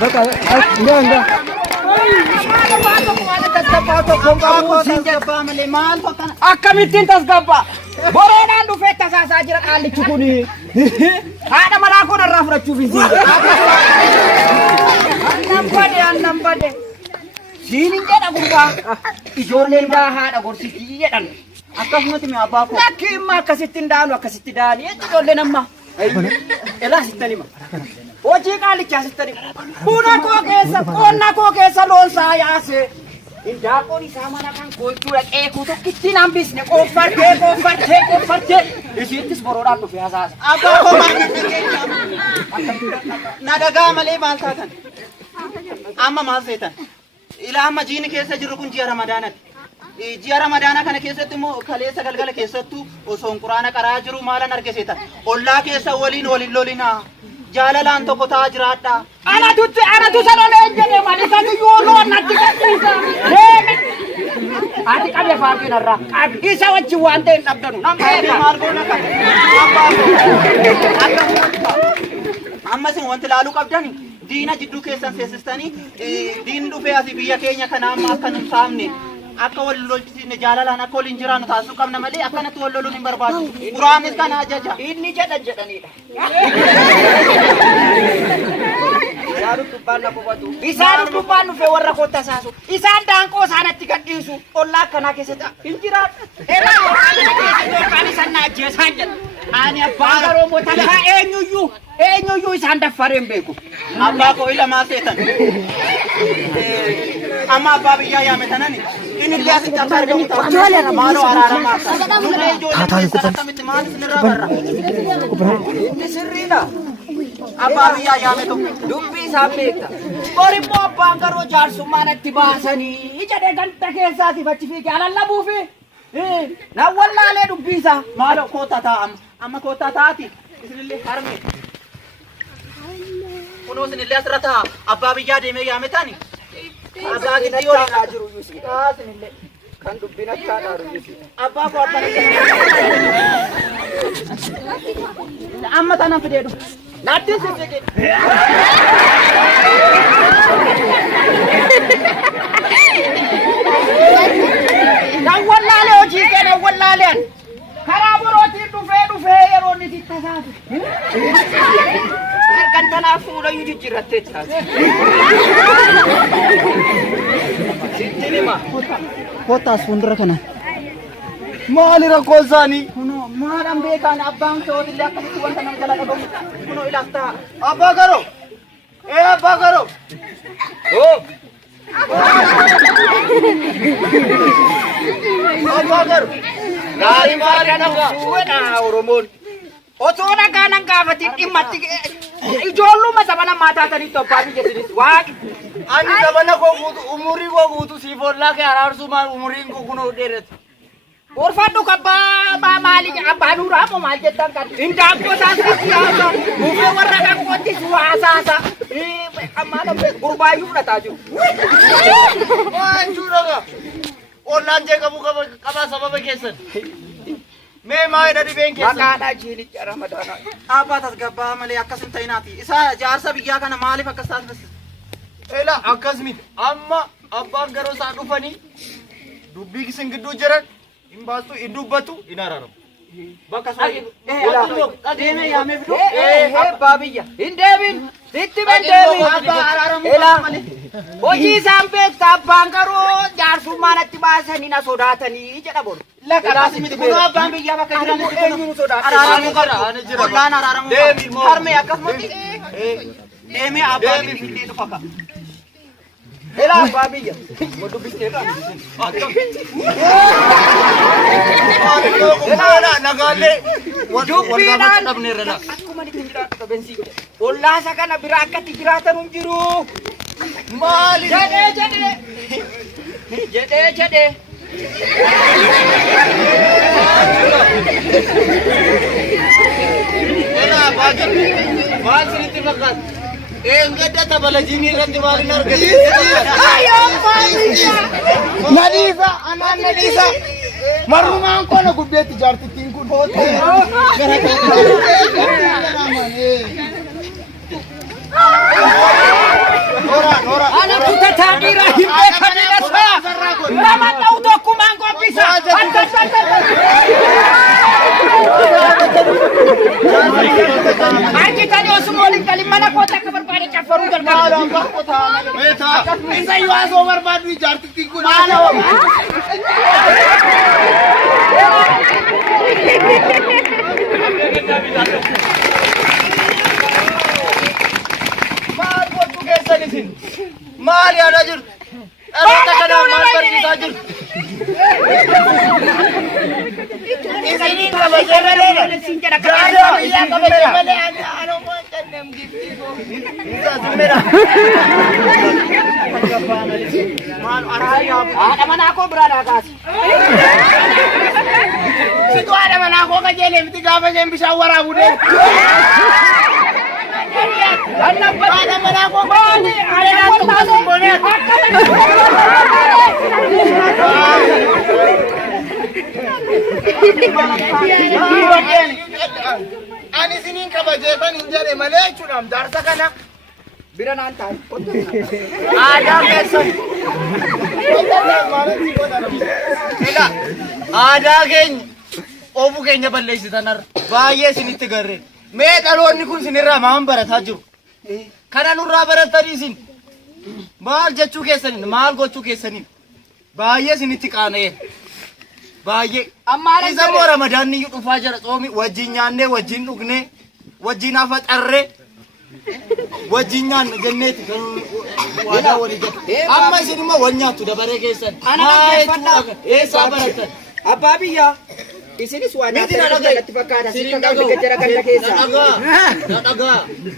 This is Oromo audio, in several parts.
enggak. Akkamitti tasgabba boroodhaan dhufee tasaasaa jira qaallichi kuni haadha manaa kun irraa fudhachuuf hin annan bade siinin jedha gurbaa ijoolleen gaa haadha gorsitii jedhan akkasumatti mi abbaa koo lakki imma akkasitti hin daanu akkasitti daanii jechuun ijoolleen amma elaa sittan hima hojii qaallichaa sittan hima qonna koo keessa loon saa yaase Indaakoon isaa mana kan gochuudha qeekuu tokkittiin hambisne qoffartee isiittis boroodhaan dhufe hasaasa. Abbaa koo maal na dhagaa malee maal taatan? Amma maal seetan? Ilaa amma jiini keessa jirru kun ji'a Ramadaanati. Ji'a Ramadaana kana keessatti immoo kaleessa galgala keessattuu osoo quraana qaraa jiru maalan arge seetan? Ollaa keessa waliin lolinaa. Jaalalaan tokko taa jiraadha. Anatu salolee jedhee malisatu yooloo natti gadhiisa. Ati qabee faartiin irraa qabi. Isa wajjin waan ta'e hin dhabdanu. Maal goona qabe? Ammas wanti laaluu qabdani diina jidduu keessan seensistanii diin dhufee asii biyya keenya kana amma akka nun saamne akka wal lolchine jaalalaan akka waliin jiraannu taasisuu qabna malee akkanatti wal loluun hin barbaadu. Quraanis kana ajaja. Inni jedhanidha. Isaan dubbaan dhufe warra koo tasaasu. Isaan daanqoo isaanatti gadhiisu. Ollaa akkanaa keessatti hin jiraatu. Yookaan isaan na ajjeesaan jedha. Ani abbaa garoo mootaa eenyuyyuu isaan daffareen beeku. Abbaa koo ilamaa seetan. Amma abbaa biyyaa yaame tanani. Inni illee asitti akka argamu ta'a. Maaloo araaramaa akka. Nullee ijoollee keessan akkamitti maal isinirraa barra? Inni sirriidha. Abbaa biyyaa yaame tokko. Dubbii isaan beekta. Borimmoo abbaan garoo jaarsummaan itti baasanii jedhee ganda keessaatiif achi fiigee alallabuufi. Na wallaalee dubbii isaa. Maaloo koota ta'a amma koota taati. Isinillee harme. Kunoo isinillee asirra ta'a. Abbaa biyyaa deemee yaame tani. Abbaa giddii olii jiru Yusuf. Kaasinillee kan dubbiin akka dhaaru Yusuf. abbaa koo akkana amma tanan fidee dhufu. Natti sirrii. Dan wallaalee hojii keenya wallaaleen karaa borootiin dhufee yeroo inni itti tasaatu. Ergan tanaaf fuulayyuu jijjiirrattee jiraatu. Sittiin hima. Kootaas fuuldura kana. Maali rakkoo isaanii? Kunoo maadhaan beekaan abbaan sootillee akkasitti wanta nama jala qabamu. Kunoo ilaaftaa. Abbaa garoo! Abbaa garoo! Abbaa garoo! Gaarii maali nama fuudhaa Oromoon. Otoo nagaanan gaafatiin dhimmatti ijoolluma sabana maataatanitti abbaa biyyaatiinis waaqi. Ani sabana koo guutu umurii koo guutu siif ollaa kee araarsumaan umuriin koo kunoo dheerate. Orfadhu kabbaa maali abbaa duuraa moo maal jettan kan indaaqqoo saasatti yaasa buufee warra dhaqqootti suwaasaasa ammaadha gurbaayyuu fudhataa jiru. Waan juuraga ollaan jee qabaa sababa keessan. Mee maayidha dhibeen keessan. Maqaadhaa jiinicha Ramadaanaa. Abbaa tasgabbaa malee akkas hin ta'inaati. Isa jaarsa biyyaa kana maaliif akkas taasifas? Ela akkas miti amma abbaan garoo isaa dhufanii dubbii isin gidduu jiran hin baastu hin dubbatu hin araaramu. Bakka soorii. Deemee yaamee fidu. Abbaa biyya. Hin deebiin. Sitti ben deebiin. Abbaa araaramu malee. Hojii isaan beekta abbaan garuu jaarsummaan itti baasanii na sodaatanii jedha bolu. Lakkaasi miti kunoo abbaan biyyaa bakka jiran eenyuun sodaata. araaramu qabu. Ollaan araaramu qabu. Harmee akkasumatti. Deemee abbaa biyyaa dhufa qaba. Ela abbaa biyya. Waddu bisteedha. Nagaalee Dubbiidhaan akkuma itti jiraatu qabeensi. Ollaasa kana biraa akkatti jiraatan hin jiru. maali? Jedhee. Ela baagi maal sinitti fakkaata? Enggada tabala jini irratti maalin argate? Nadiisa, anaan Nadiisa. Marrumaan koona gubbeetti jaartittiin kun hootee. Ana kuta tadira himbe kanina sa. Nama tahu tu aku mangkok bisa. Aji tadi semua kali mana kota keberpada cafaru dan kalau kota. Isa yuas over bad we jarti tinku. Maal gochuu keessan isin maal yaada jirtu? Dhaloota kanaan maal barsiisaa jirtu? Isiniin kabajee malee jaarsa biyyaa kabajee malee ani waan kennem giftii Ada mana aku berada kasih. situ ada mana koo kajeelee miti gaafa isheen bishaan waraabu dee. Ada mana koo ani isiniin kabajeetan hin jedhe malee jechuudhaam jaarsa kana. Bira nantai. Aadaa keessan ila aadaa keenya ofuu keenya balleessitan har'a baay'ee isinitti garreen mee dhaloonni kun isinirraa maal barataa jiru? Kana nurraa baratanii isin maal jechuu keessaniin maal gochuu keessaniin baay'ee isinitti qaana'eera. Baay'ee isa moo ramadaanni iyyuu dhufaa jira xoomi wajjin nyaannee wajjin dhugnee wajjin afaxarree wajjin nyaanne jenneeti kan waadaa walii gala amma isin immoo wal nyaattu dabaree keessan eessaa baratan? Abbaa biyyaa isinis waa nyaatanii jalatti fakkaata sitta qabdi gajjara ganda keessa.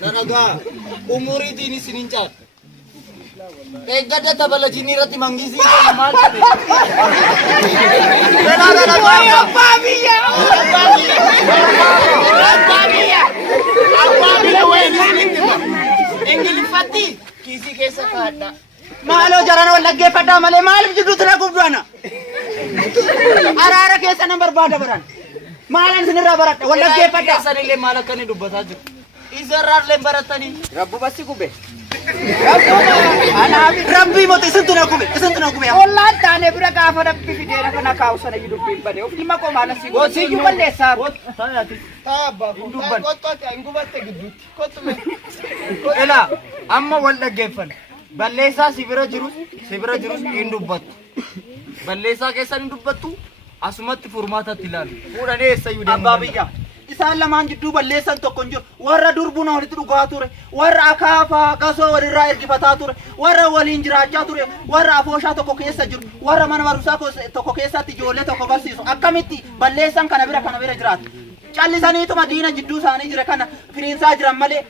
Na dhagaa umuriitiin isinin caala. Eeggadda tabala jiniirratti mangisii maal jedhe? Abbaa biyyaa Ingiliffatti kiisii keessa kaadha. Maaloo jarana wal dhaggeeffadhaa malee maaliif jidduutti na gubduana? Araara keessa nan barbaada baran. Maalan sinirraa baradha wal dhaggeeffadhaa. Sanillee maal akkanii dubbataa jiru? Isarraallee baratanii. Rabbu basi gube. Rabbii moti isintu na gube Wallaan taane bira gaafa rabbi fidee lafa na kaa'u sana dubbiin bade of dhimma koo maala si gooti iyyuu balleessaa. Taabba kottooti an gubatte gidduutti kottume. Ela amma wal dhaggeeffan balleessaa si bira jirus hin dubbattu. Balleessaa keessan hin dubbattu asumatti furmaatatti ilaalu. Fuudhanii eessayyuu deemu. Abbaa biyyaa isaan lamaan jidduu balleessan tokko hin jiru. Warra durbuna walitti dhugaa ture, warra akaafaa gasoo walirraa ergifataa ture, warra waliin jiraachaa ture, warra afooshaa tokko keessa jiru, warra mana barumsaa tokko keessatti ijoollee tokko barsiisu. Akkamitti balleessan kana bira jiraatu? Callisaniituma diina jidduu isaanii jira kana firiinsaa jiran malee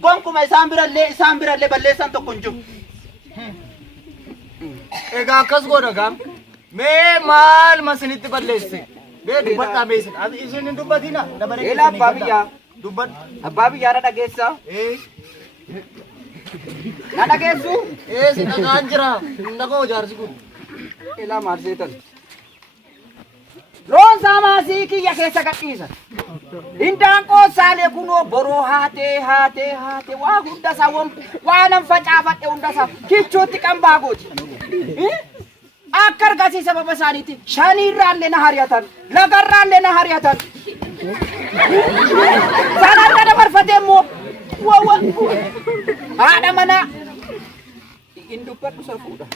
gonkuma isaan birallee balleessan tokko hin jiru. Egaa akkas godha gaam. Mee maal masinitti balleesse? Mee dubbadhaa meesin. Isin hin dubbatina. Dabaree Ela abbaa biyyaa. dubbadhu. Abbaa biyyaa na dhageessa. Na dhageessu. Si dhagaan jira. Hin dhaga'u jaarsi kun. Ela maal seetan. Loon saamaasii kiyya keessa gadhiisan. Hindaanqoo saalee kunoo boroo haatee waa hundasaa waa nan facaafadhe hundasaa kichuutti qambaa gooti. Akka argasiisa sababa isaaniitti shaniirraallee na hariyatan lagarraallee na hariyatan. Sanarra dabarfatee immoo haadha manaa hin dubbadhu safuudha.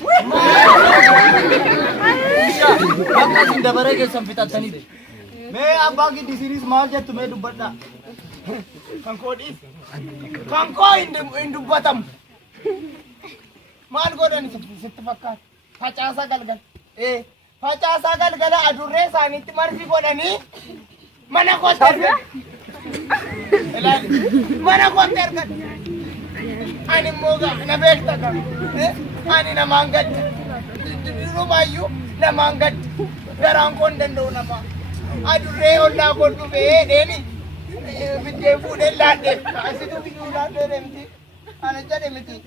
Akka isin dabaree keessan fixattanii. Mee abbaa giddisiinis maal jettu mee dubbadhaa. Kan koo dhiis. Kan koo hin dubbatamu. Maal godhani sitti fakkaata? Facaasaa galgala. Facaasaa galgala adurree isaaniitti marfi godhanii mana kootti ergan. Mana kootti ergan. Ani immoo na beekta kan. Ani namaan gadda. Durumaayyuu namaan gadda. Garaan koo hin danda'u namaa. Adurree ollaa koo dhufee dheeni biddeen fuudhee laadheef. Asituu biyyuu laadhee deemti. Ana jedhe miti.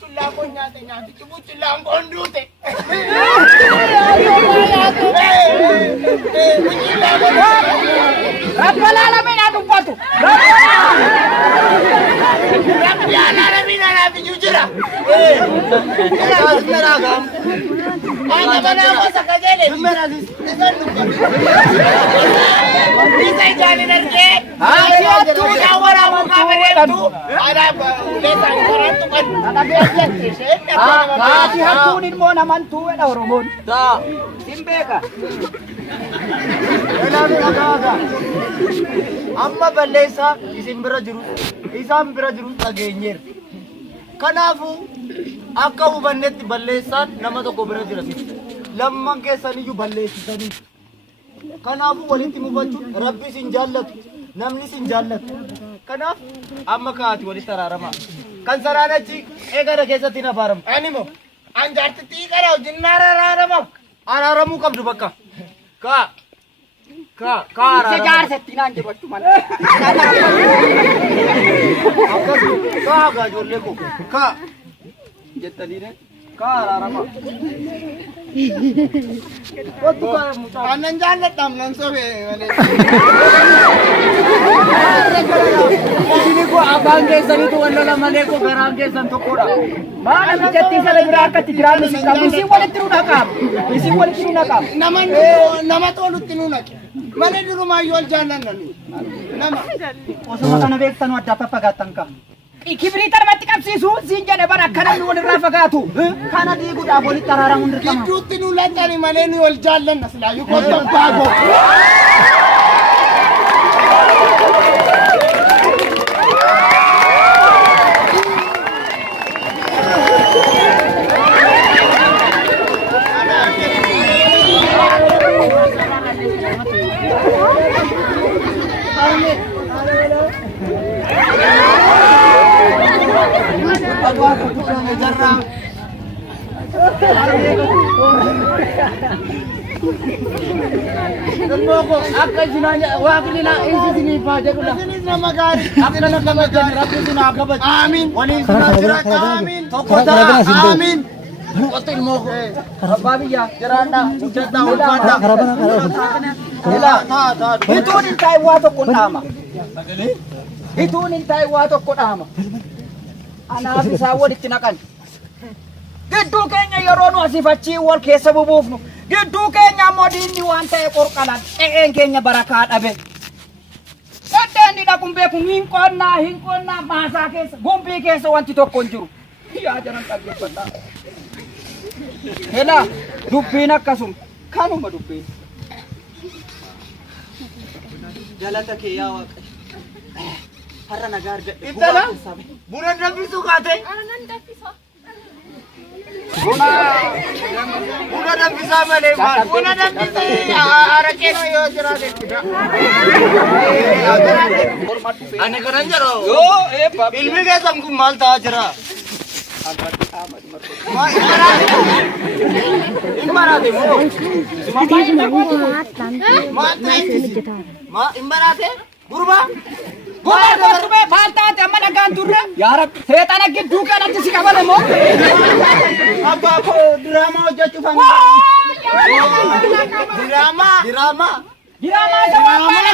buccullaa koo nyaate nyaatichi buccullaan koo hin duute. Rabbi alaalamiin haa dubbatu. Rabbi alaalamiin anaaf iyyuu jira. Ana banaa gosa kajeele. Isan dubbatu. Isa ijaanin argee. Tuudhaan waraabuu qabaneetu. Anaaf ulee isaanii waraantu qadu. Haati hattuun ilmoo naman tuu'edha Oromoon. Sin beeka. Amma balleessaa isin bira jiru isaan bira jiru dhageenyeera. Kanaafuu akka hubannetti balleessaan nama tokko bira jira. Lamman keessaniyyuu balleessisanii. Kanaafuu walitti mufachuun Rabbi isin jaallatu, namni isin jaallatu. Kanaaf amma kaati walitti araaramaa. Kan saraan achi eegara keessatti hin afaaramu. Ani moo an jaartittii qara wajjin araaramaaf. Araaramuu qabdu bakka. Kaa Isa araaramu. jaarsatti naan jibachuu mana. Akkasuma kaa ijoollee koo kaa Jettanii ne. kaa araaramaa. Kottu kaa mucaa. Annan jaalladhaam nan sobee malee. Isini koo afaan keessanitu wallola malee koo garaan keessan tokkodha. Maana mijattii sana biraa akkatti jiraannu si qabu. Isin walitti nu dhaqaamu. Isin walitti nu dhaqaamu. Nama tolutti nu naqe. Malee durumaayyuu wal jaallanna nu. Nama. Osuma kana beektanuu adda fagaattan ka. Kibriita namatti qabsiisu siin jedhe bara akka namni walirraa fagaatu. Kana diiguudhaaf walitti araaramuun dirqama. Gidduutti nu laxxani malee nu wal jaallanna silaayyuu kottan baagoo. Akka isinaan waaqni na isin faajadudha. Isinis nama gaarii. Akka nama gaarii rabbi isin haa kabaju. Amiin. Waliin isin haa jiraatu. Amiin. Tokko ta'a. Amiin. Qottu ilmoo koo. Abbaa biyyaa. Jiraadhaa. Hojjetaa ulfaadhaa. Taa. Hituun hin taa'e waa tokko dhaama. Hituun hin taa'e waa tokko dhaama. Anaaf isaa walitti naqan. Gidduu keenya yeroo nu asii fachii wal keessa bubuufnu. Gidduu keenya ammoo diinni waan ta'e qorqalan. Dha'een keenya barakaa dhabe. Dhadheenni dhaquun beeku hin qonnaa maasaa keessa gumbii keessa wanti tokko hin jiru. Yaa jaran dhaggeeffadhaa. Hela dubbiin akkasuma kanuma dubbiin. Galata kee yaa Waaqayyo. Har'a nagaa argadhe. Intala buna danfisuu kaate. Buna danfisaa malee maal? Buna danfisee arakee yoo jiraate. Ani kanan jedhu. Ilmi keessan kun maal ta'aa jira? Imbarate moo? Imbarate? Gurba? Gola gola maal taate amma nagaan turre. Yaa Rabbi seexana gidduu kanatti si qabale moo? Abbaa koo diraamaa hojjechuuf ani. Diraamaa. Diraamaa. Diraamaa isa waan faana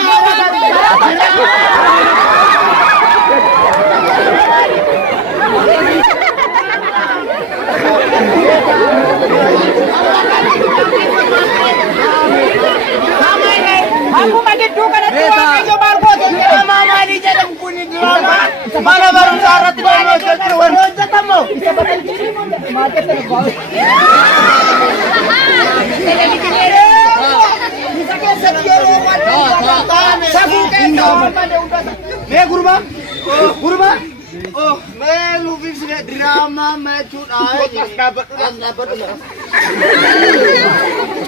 Akkuma gidduu kanatti waaqayyo maal goote Diraamaa maalii jedhamu kuni diraamaa? Mana barumsaa irratti deemee hojjechuu wanti hojjetamu. isa batalchii maal jedhame baa'u. Isa keessatti yeroo waan safuu keessa waan malee hundata. Mee gurba? Gurba? Mee luufis diraamaa meechuudha. As dhaabbadhu.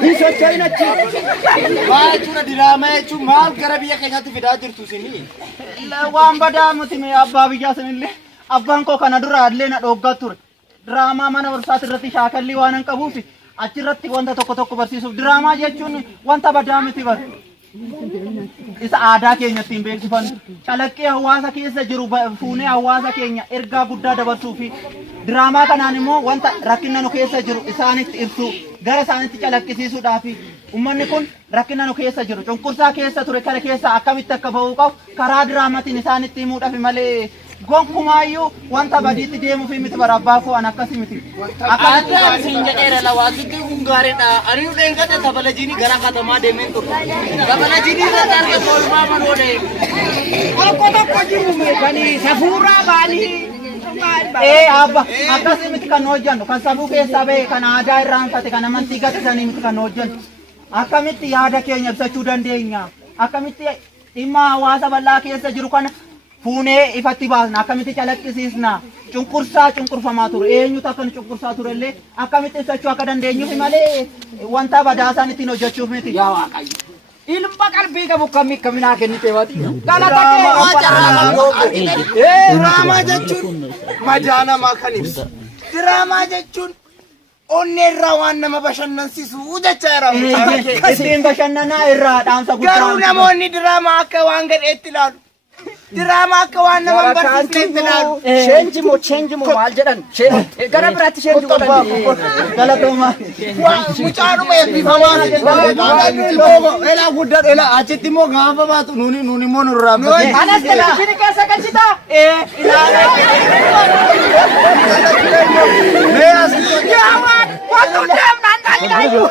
Hin socho'in achi. Maal jechuudha diraamaa jechuun maal gara biyya keenyaatti fidaa jirtu isinii? Waan badaa miti mee abbaa biyyaa sanillee abbaan koo kana dura illee na dhooggaa ture. Diraamaa mana barumsaa irratti shaakallii waan hin qabuuf achirratti wanta tokko barsiisuuf diraamaa jechuun wanta badaa miti bar. isa aadaa keenya ittiin beeksifannu calaqqee hawaasa keessa jiru fuunee hawaasa keenya ergaa guddaa dabarsuu fi diraamaa kanaan immoo wanta rakkina nu keessa jiru isaanitti ibsuu gara isaanitti calaqqisiisuudhaa fi ummanni kun rakkina nu keessa jiru cunqursaa keessa ture kana keessa akkamitti akka ba'uu qabu karaa diraamaatiin isaanitti himuudhaaf malee gonkumaayyuu wanta badiitti deemuu fi miti barabbaa koo an akkasii miti. Akkaataa siin jedheera lawaasitti kun gaariidha. Ani dhufeen gata tabalajini gara katamaa deemeen ture. Tabalajini irratti argamu olmaa manoodhe. Tokko jiru meeshanii safuuraa baanii. Abba akkasii miti kan hojjannu kan sabuu keessaa ba'e kan aadaa irraanfate kan amantii gatisanii miti kan hojjannu. Akkamitti yaada keenya ibsachuu dandeenya? Akkamitti dhimma hawaasa bal'aa keessa jiru kana fuunee ifatti baasna akkamitti calaqqisiisna cunqursaa cunqurfamaa ture eenyutu akka nu cunqursaa ture illee akkamitti ibsachuu akka dandeenyuuf malee wanta badaasaan ittiin hojjechuuf miti. Yaa Waaqayyo. Ilma qalbii qabu kaminaa kennite waati. Diraamaa jechuun madaa namaa kan ibsu. Diraamaa jechuun onneerraa waan nama bashannansiisu jecha jira. Ittiin bashannanaa irraa dhaamsa guddaa. Garuu namoonni diraamaa akka waan gadheetti ilaalu. Diraamaa akka waan nama barsiisneetti ilaalu. Cheenji moo maal jedhan? Gara biraatti cheenji godhan. Galatooma. Mucaadhuma eebbifamaa. Elaa guddaa elaa achitti immoo gaafa baatu nuni immoo nurraa. Anas televizyiinii keessa galchitaa? Yaa waan wantu deemnaan taa'inaayyuu.